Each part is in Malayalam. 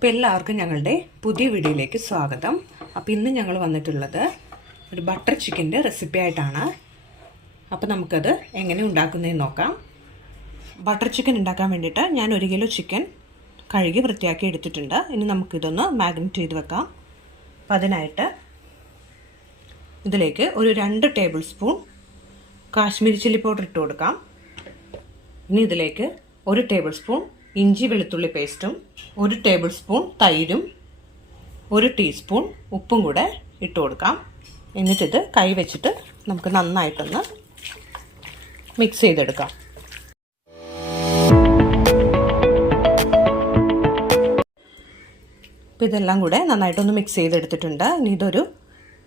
അപ്പോൾ എല്ലാവർക്കും ഞങ്ങളുടെ പുതിയ വീഡിയോയിലേക്ക് സ്വാഗതം. അപ്പോൾ ഇന്ന് ഞങ്ങൾ വന്നിട്ടുള്ളത് ഒരു ബട്ടർ ചിക്കന്റെ റെസിപ്പി ആയിട്ടാണ്. അപ്പോൾ നമുക്കത് എങ്ങനെ ഉണ്ടാക്കുന്നതെന്ന് നോക്കാം. ബട്ടർ ചിക്കൻ ഉണ്ടാക്കാൻ വേണ്ടിയിട്ട് ഞാൻ ഒരു കിലോ ചിക്കൻ കഴുകി വൃത്തിയാക്കി എടുത്തിട്ടുണ്ട്. ഇനി നമുക്കിതൊന്ന് മാഗ്നറ്റ് ചെയ്ത് വെക്കാം. അപ്പം അതിനായിട്ട് ഇതിലേക്ക് ഒരു രണ്ട് tablespoon Kashmiri chilli powder ഇട്ട് കൊടുക്കാം. ഇനി ഇതിലേക്ക് ഒരു ടേബിൾ സ്പൂൺ ഇഞ്ചി വെളുത്തുള്ളി പേസ്റ്റും ഒരു ടേബിൾ സ്പൂൺ തൈരും ഒരു ടീസ്പൂൺ ഉപ്പും കൂടെ ഇട്ട് കൊടുക്കാം. എന്നിട്ടിത് കൈ വെച്ചിട്ട് നമുക്ക് നന്നായിട്ടൊന്ന് മിക്സ് ചെയ്തെടുക്കാം. അപ്പോൾ ഇതെല്ലാം കൂടെ നന്നായിട്ടൊന്ന് മിക്സ് ചെയ്തെടുത്തിട്ടുണ്ട്. ഇനി ഇതൊരു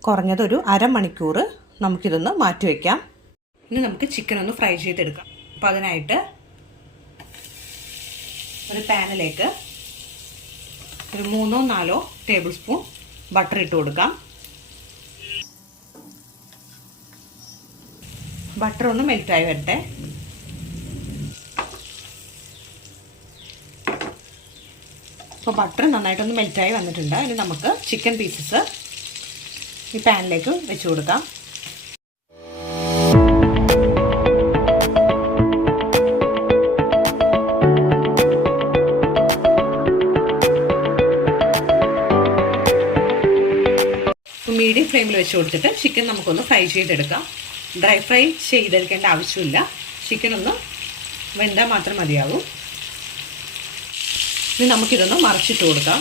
കുറഞ്ഞതൊരു അരമണിക്കൂർ നമുക്കിതൊന്ന് മാറ്റി വയ്ക്കാം ഇനി നമുക്ക് ചിക്കൻ ഒന്ന് ഫ്രൈ ചെയ്തെടുക്കാം. അപ്പോൾ അതിനായിട്ട് ഒരു പാനിലേക്ക് ഒരു മൂന്നോ നാലോ ടേബിൾ സ്പൂൺ ബട്ടർ ഇട്ട് കൊടുക്കാം. ബട്ടർ ഒന്ന് മെൽറ്റായി വരട്ടെ. അപ്പോൾ ബട്ടർ നന്നായിട്ടൊന്ന് മെൽറ്റായി വന്നിട്ടുണ്ട്. ഇനി നമുക്ക് ചിക്കൻ പീസസ് ഈ പാനിലേക്ക് വെച്ച് കൊടുക്കാം. ഫ്ലെയിമിൽ വെച്ച് കൊടുത്തിട്ട് ചിക്കൻ നമുക്കൊന്ന് ഫ്രൈ ചെയ്തെടുക്കാം. ഡ്രൈ ഫ്രൈ ചെയ്തെടുക്കേണ്ട ആവശ്യമില്ല. ചിക്കൻ ഒന്ന് വെന്താൽ മാത്രം മതിയാവും. ഇനി നമുക്കിതൊന്ന് മറിച്ചിട്ട് കൊടുക്കാം.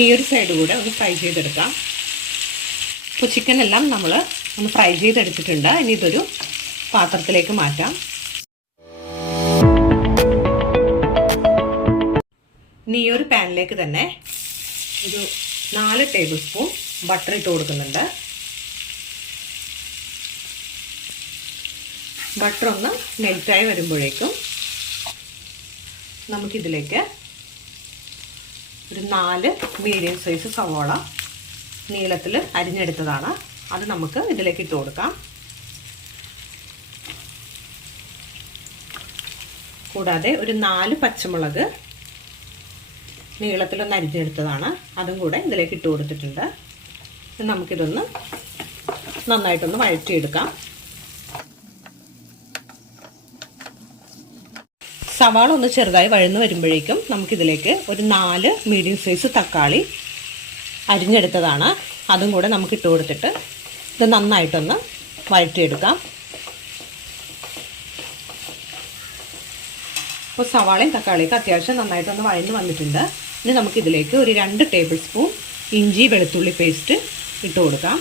ഈ ഒരു സൈഡ് കൂടെ ഒന്ന് ഫ്രൈ ചെയ്തെടുക്കാം. അപ്പോൾ ചിക്കനെല്ലാം നമ്മൾ ഒന്ന് ഫ്രൈ ചെയ്തെടുത്തിട്ടുണ്ട്. ഇനി ഇതൊരു പാത്രത്തിലേക്ക് മാറ്റാം. ഇനി ഈ ഒരു പാനിലേക്ക് തന്നെ ഒരു നാല് ടേബിൾ സ്പൂൺ ബട്ടർ ഇട്ട് കൊടുക്കുന്നുണ്ട്. ബട്ടർ ഒന്ന് മെൽറ്റായി വരുമ്പോഴേക്കും നമുക്കിതിലേക്ക് ഒരു നാല് മീഡിയം സൈസ് സവോള നീളത്തിൽ അരിഞ്ഞെടുത്തതാണ്. അത് നമുക്ക് ഇതിലേക്ക് ഇട്ട് കൊടുക്കാം. കൂടാതെ ഒരു നാല് പച്ചമുളക് നീളത്തിലൊന്ന് അരിഞ്ഞെടുത്തതാണ്. അതും കൂടെ ഇതിലേക്ക് ഇട്ട് കൊടുത്തിട്ടുണ്ട്. നമുക്കിതൊന്ന് നന്നായിട്ടൊന്ന് വഴറ്റിയെടുക്കാം. സവാള ഒന്ന് ചെറുതായി വഴന്നു വരുമ്പോഴേക്കും നമുക്കിതിലേക്ക് ഒരു നാല് മീഡിയം സൈസ് തക്കാളി അരിഞ്ഞെടുത്തതാണ്. അതും കൂടെ നമുക്ക് ഇട്ട് കൊടുത്തിട്ട് ഇത് നന്നായിട്ടൊന്ന് വഴറ്റിയെടുക്കാം. അപ്പോൾ സവാളയും തക്കാളിയൊക്കെ അത്യാവശ്യം നന്നായിട്ടൊന്ന് വഴന്ന് വന്നിട്ടുണ്ട്. ഇനി നമുക്കിതിലേക്ക് ഒരു രണ്ട് ടേബിൾ സ്പൂൺ ഇഞ്ചി വെളുത്തുള്ളി പേസ്റ്റ് ഇട്ട് കൊടുക്കാം.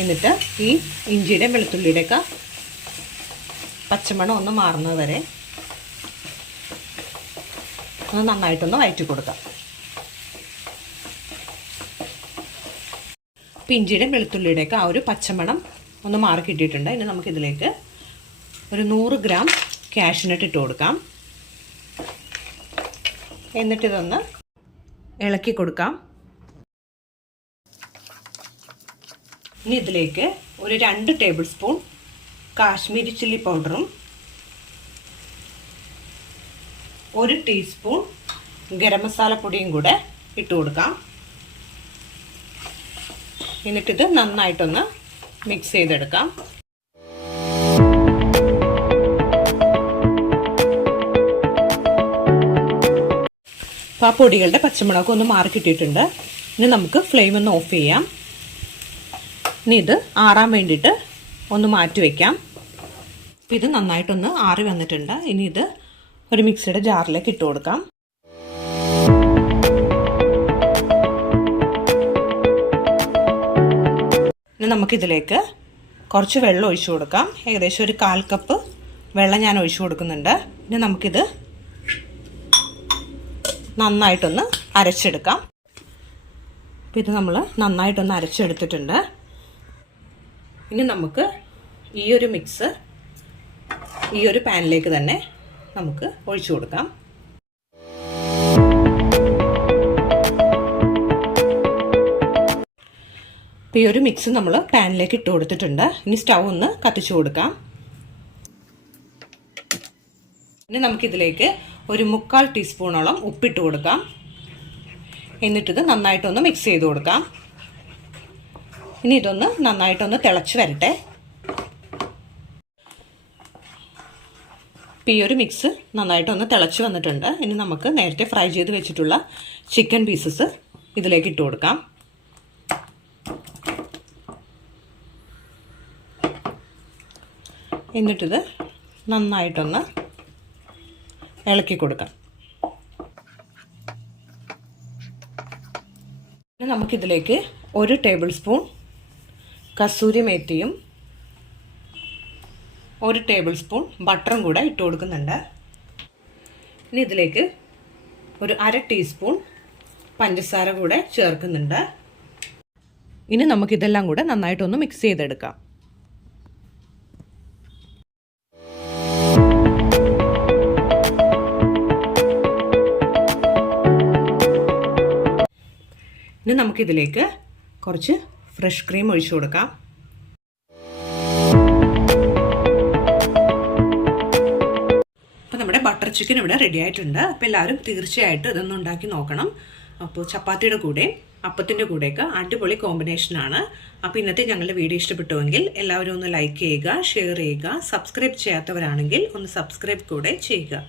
എന്നിട്ട് ഈ ഇഞ്ചിയുടെയും വെളുത്തുള്ളിയുടെയൊക്കെ പച്ചമണം ഒന്ന് മാറുന്നത് വരെ ഒന്ന് നന്നായിട്ടൊന്ന് വയറ്റി കൊടുക്കാം. ഇഞ്ചിയുടെയും വെളുത്തുള്ളിയുടെയൊക്കെ ആ ഒരു പച്ചമണം ഒന്ന് മാറി കിട്ടിയിട്ടുണ്ട്. ഇനി നമുക്കിതിലേക്ക് ഒരു നൂറ് ഗ്രാം കാഷ്നട്ട് ഇട്ട് കൊടുക്കാം. എന്നിട്ടിതൊന്ന് ഇളക്കി കൊടുക്കാം. ഇനി ഇതിലേക്ക് ഒരു രണ്ട് ടേബിൾ സ്പൂൺ കാശ്മീരി ചില്ലി പൗഡറും ഒരു ടീസ്പൂൺ ഗരം മസാല പൊടിയും കൂടെ ഇട്ട് കൊടുക്കാം. എന്നിട്ടിത് നന്നായിട്ടൊന്ന് മിക്സ് ചെയ്തെടുക്കാം. അപ്പോൾ ആ പൊടികളുടെ പച്ചമുളക് ഒന്ന് മാറി കിട്ടിയിട്ടുണ്ട്. ഇനി നമുക്ക് ഫ്ലെയിം ഒന്ന് ഓഫ് ചെയ്യാം. ഇനി ഇത് ആറാൻ വേണ്ടിയിട്ട് ഒന്ന് മാറ്റി വയ്ക്കാം അപ്പോൾ ഇത് നന്നായിട്ടൊന്ന് ആറി വന്നിട്ടുണ്ട്. ഇനി ഇത് ഒരു മിക്സിയുടെ ജാറിലേക്ക് ഇട്ട് കൊടുക്കാം. ഇനി നമുക്കിതിലേക്ക് കുറച്ച് വെള്ളം ഒഴിച്ചു കൊടുക്കാം. ഏകദേശം ഒരു കാൽ കപ്പ് വെള്ളം ഞാൻ ഒഴിച്ചു കൊടുക്കുന്നുണ്ട്. ഇനി നമുക്കിത് നന്നായിട്ടൊന്ന് അരച്ചെടുക്കാം. അപ്പോൾ ഇത് നമ്മൾ നന്നായിട്ടൊന്ന് അരച്ചെടുത്തിട്ടുണ്ട്. ഇനി നമുക്ക് ഈ ഒരു മിക്സ് ഈ ഒരു പാനിലേക്ക് തന്നെ നമുക്ക് ഒഴിച്ചു കൊടുക്കാം. അപ്പോൾ ഈ ഒരു മിക്സ് നമ്മൾ പാനിലേക്ക് ഇട്ട് കൊടുത്തിട്ടുണ്ട്. ഇനി സ്റ്റൗ ഒന്ന് കത്തിച്ചു കൊടുക്കാം. ഇനി നമുക്കിതിലേക്ക് ഒരു മുക്കാൽ ടീസ്പൂണോളം ഉപ്പിട്ട് കൊടുക്കാം. എന്നിട്ടിത് നന്നായിട്ടൊന്ന് മിക്സ് ചെയ്ത് കൊടുക്കാം. ഇനി ഇതൊന്ന് നന്നായിട്ടൊന്ന് തിളച്ച് വരട്ടെ. ഈ ഒരു മിക്സ് നന്നായിട്ടൊന്ന് തിളച്ച് വന്നിട്ടുണ്ട്. ഇനി നമുക്ക് നേരത്തെ ഫ്രൈ ചെയ്ത് വെച്ചിട്ടുള്ള ചിക്കൻ പീസസ് ഇതിലേക്ക് ഇട്ട് കൊടുക്കാം. എന്നിട്ടിത് നന്നായിട്ടൊന്ന് ഇളക്കി കൊടുക്കാം നമുക്കിതിലേക്ക് ഒരു ടേബിൾ സ്പൂൺ കസൂരി മേത്തിയും ഒരു ടേബിൾ സ്പൂൺ ബട്ടറും കൂടെ ഇട്ട് കൊടുക്കുന്നുണ്ട്. ഇനി ഇതിലേക്ക് ഒരു അര ടീസ്പൂൺ പഞ്ചസാര കൂടെ ചേർക്കുന്നുണ്ട്. ഇനി നമുക്കിതെല്ലാം കൂടെ നന്നായിട്ടൊന്ന് മിക്സ് ചെയ്തെടുക്കാം. ഇനി നമുക്കിതിലേക്ക് കുറച്ച് ഫ്രഷ് ക്രീം ഒഴിച്ചു കൊടുക്കാം. അപ്പോൾ നമ്മുടെ ബട്ടർ ചിക്കൻ ഇവിടെ റെഡി ആയിട്ടുണ്ട്. അപ്പോൾ എല്ലാവരും തീർച്ചയായിട്ടും ഇതൊന്നും ഉണ്ടാക്കി നോക്കണം. അപ്പോൾ ചപ്പാത്തിയുടെ കൂടെ അപ്പത്തിന്റെ കൂടെയൊക്കെ അടിപൊളി കോമ്പിനേഷനാണ് അപ്പോൾ ഇന്നത്തെ ഞങ്ങളുടെ വീഡിയോ ഇഷ്ടപ്പെട്ടുവെങ്കിൽ എല്ലാവരും ഒന്ന് ലൈക്ക് ചെയ്യുക ഷെയർ ചെയ്യുക സബ്സ്ക്രൈബ് ചെയ്യാത്തവരാണെങ്കിൽ ഒന്ന് സബ്സ്ക്രൈബ് കൂടെ ചെയ്യുക.